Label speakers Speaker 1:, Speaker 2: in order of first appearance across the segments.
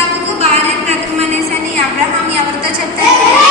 Speaker 1: आपको बाहेर प्रथमाने आणि अब्राहम यावर तो हैं।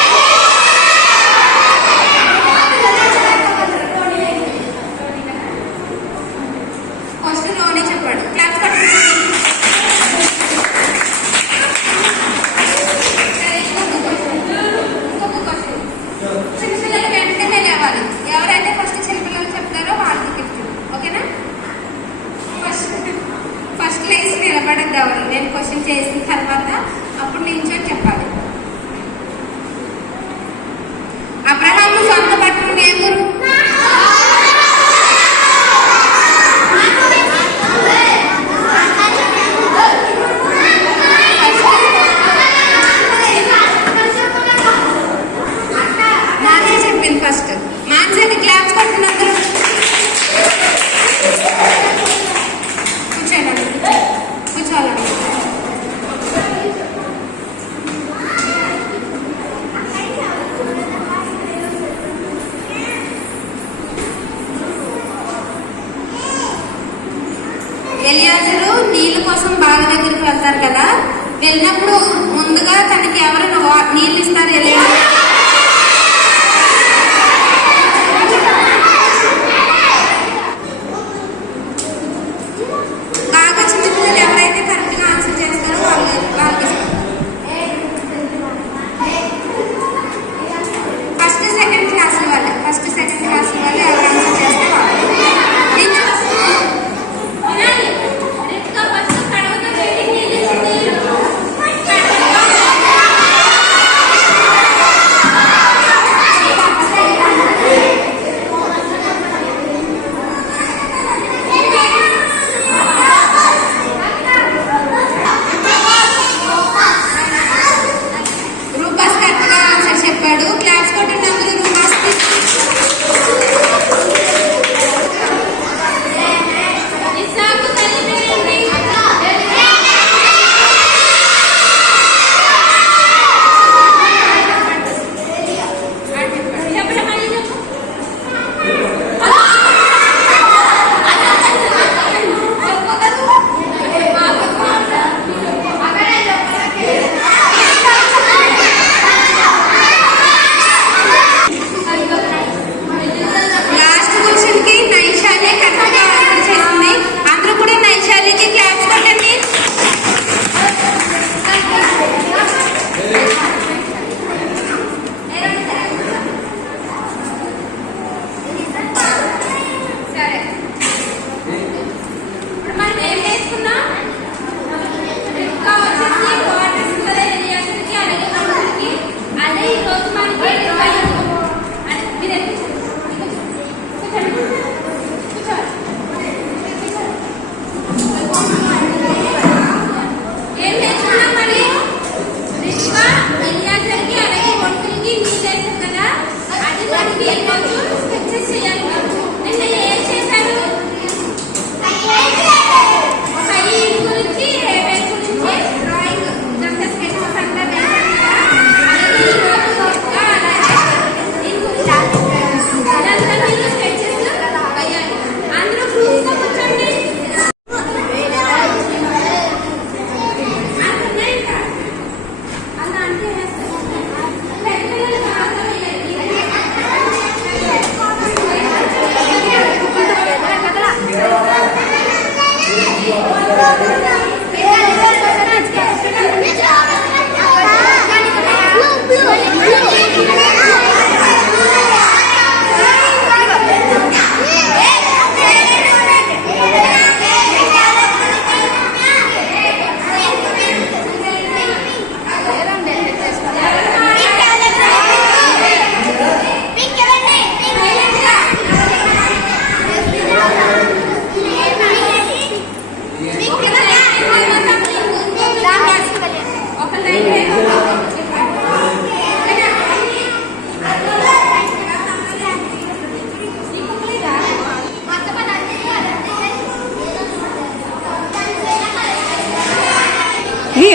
Speaker 1: Iya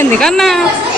Speaker 1: Ini kan nah.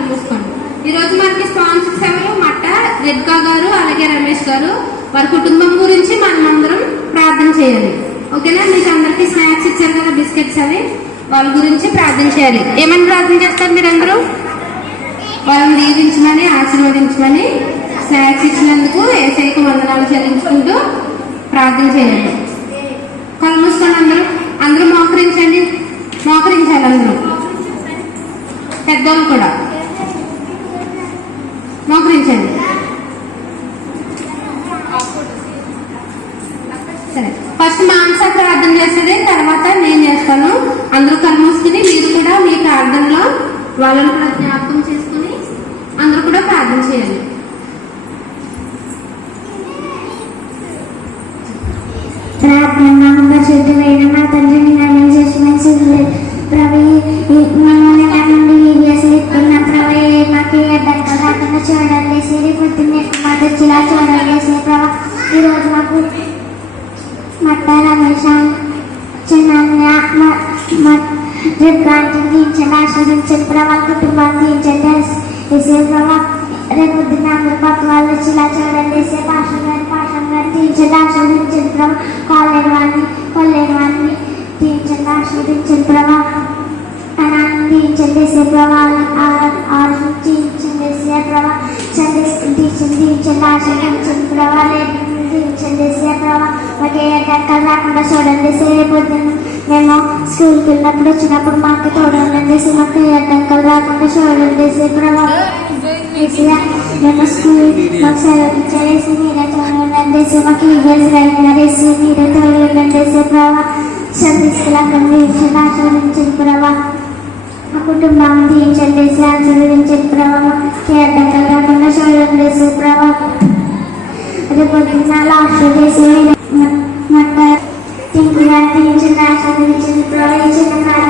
Speaker 1: మనం చూసుకోండి ఈ రోజు మనకి స్పాన్సర్స్ ఎవరు? మట్ట రెడ్కా గారు అలాగే రమేష్ గారు. వారి కుటుంబం గురించి మనం అందరం ప్రార్థన చేయాలి. ఓకేనా? మీకు అందరికీ స్నాక్స్ ఇచ్చారు కదా బిస్కెట్స్ అవి? వాళ్ళ గురించి ప్రార్థన చేయాలి. ఏమని ప్రార్థన చేస్తారు మీరందరూ? వాళ్ళని దీవించమని ఆశీర్వదించమని స్నాక్స్ ఇచ్చినందుకు ఏసైకి వందనాలు చెల్లించుకుంటూ ప్రార్థన చేయండి కళ్ళు మూసుకోండి అందరూ. అందరూ మోకరించండి. మోకరించాలి అందరూ. పెద్దోళ్ళు కూడా. మోకరించండి సరే. ఫస్ట్ మాంస ప్రార్థన చేసేది తర్వాత నేను చేస్తాను. అందరూ కళ్ళు మీరు కూడా మీ ప్రార్థనలో వాళ్ళని కూడా జ్ఞాపకం చేసుకుని అందరూ కూడా ప్రార్థన చేయాలి
Speaker 2: ప్రార్థన పరిశుద్ధమైన మా తండ్రిని తండ్రి ఆస్వాదించండి ప్రభా కుటుంబాన్ని దీంచండి ఎసే ప్రభా రేపు పొద్దున్న అందరు పక్క వాళ్ళు వచ్చి ఇలా చూడండి ఎసే పాషం గారి పాషం గారి దీంచండి ఆస్వాదించండి ప్రభా కాలేని వాడిని కొల్లేని వాడిని దీంచండి ఆస్వాదించండి ప్రభా అనాన్ని దీంచండి ఎసే ప్రభా ఆరు దీంచండి ఎసే ప్రభా చండి దీంచండి దీంచండి ఆస్వాదించండి ప్రభా లేదు దీవించండి సే ప్రభా మాకు ఏ రాకుండా చూడండి సే పొద్దున్న మేము స్కూల్కి వెళ్ళినప్పుడు వచ్చినప్పుడు మాకు తోడండి చేసి మాకు ఏ అడ్డంకాలు రాకుండా చూడడం చేసి మేము స్కూల్ మాకు సెలవించేసి మీరే తోడండి చేసి మాకు ఈగల్స్ రైనరేసి మీరే తోడండి సే ప్రభావ చంద్రశిలాకం దీవించండి ఆశీర్వదించండి ప్రభా. మా కుటుంబాన్ని దీవించండి సే ఆశీర్వదించండి ప్రభా. మాకు ఏ లాస్ట్ చేసి തിരുനാൾ തിരിച്ചെന്ന ആശ്രമിച്ചെന്ന് പ്രളയിച്ചെന്ന കാലം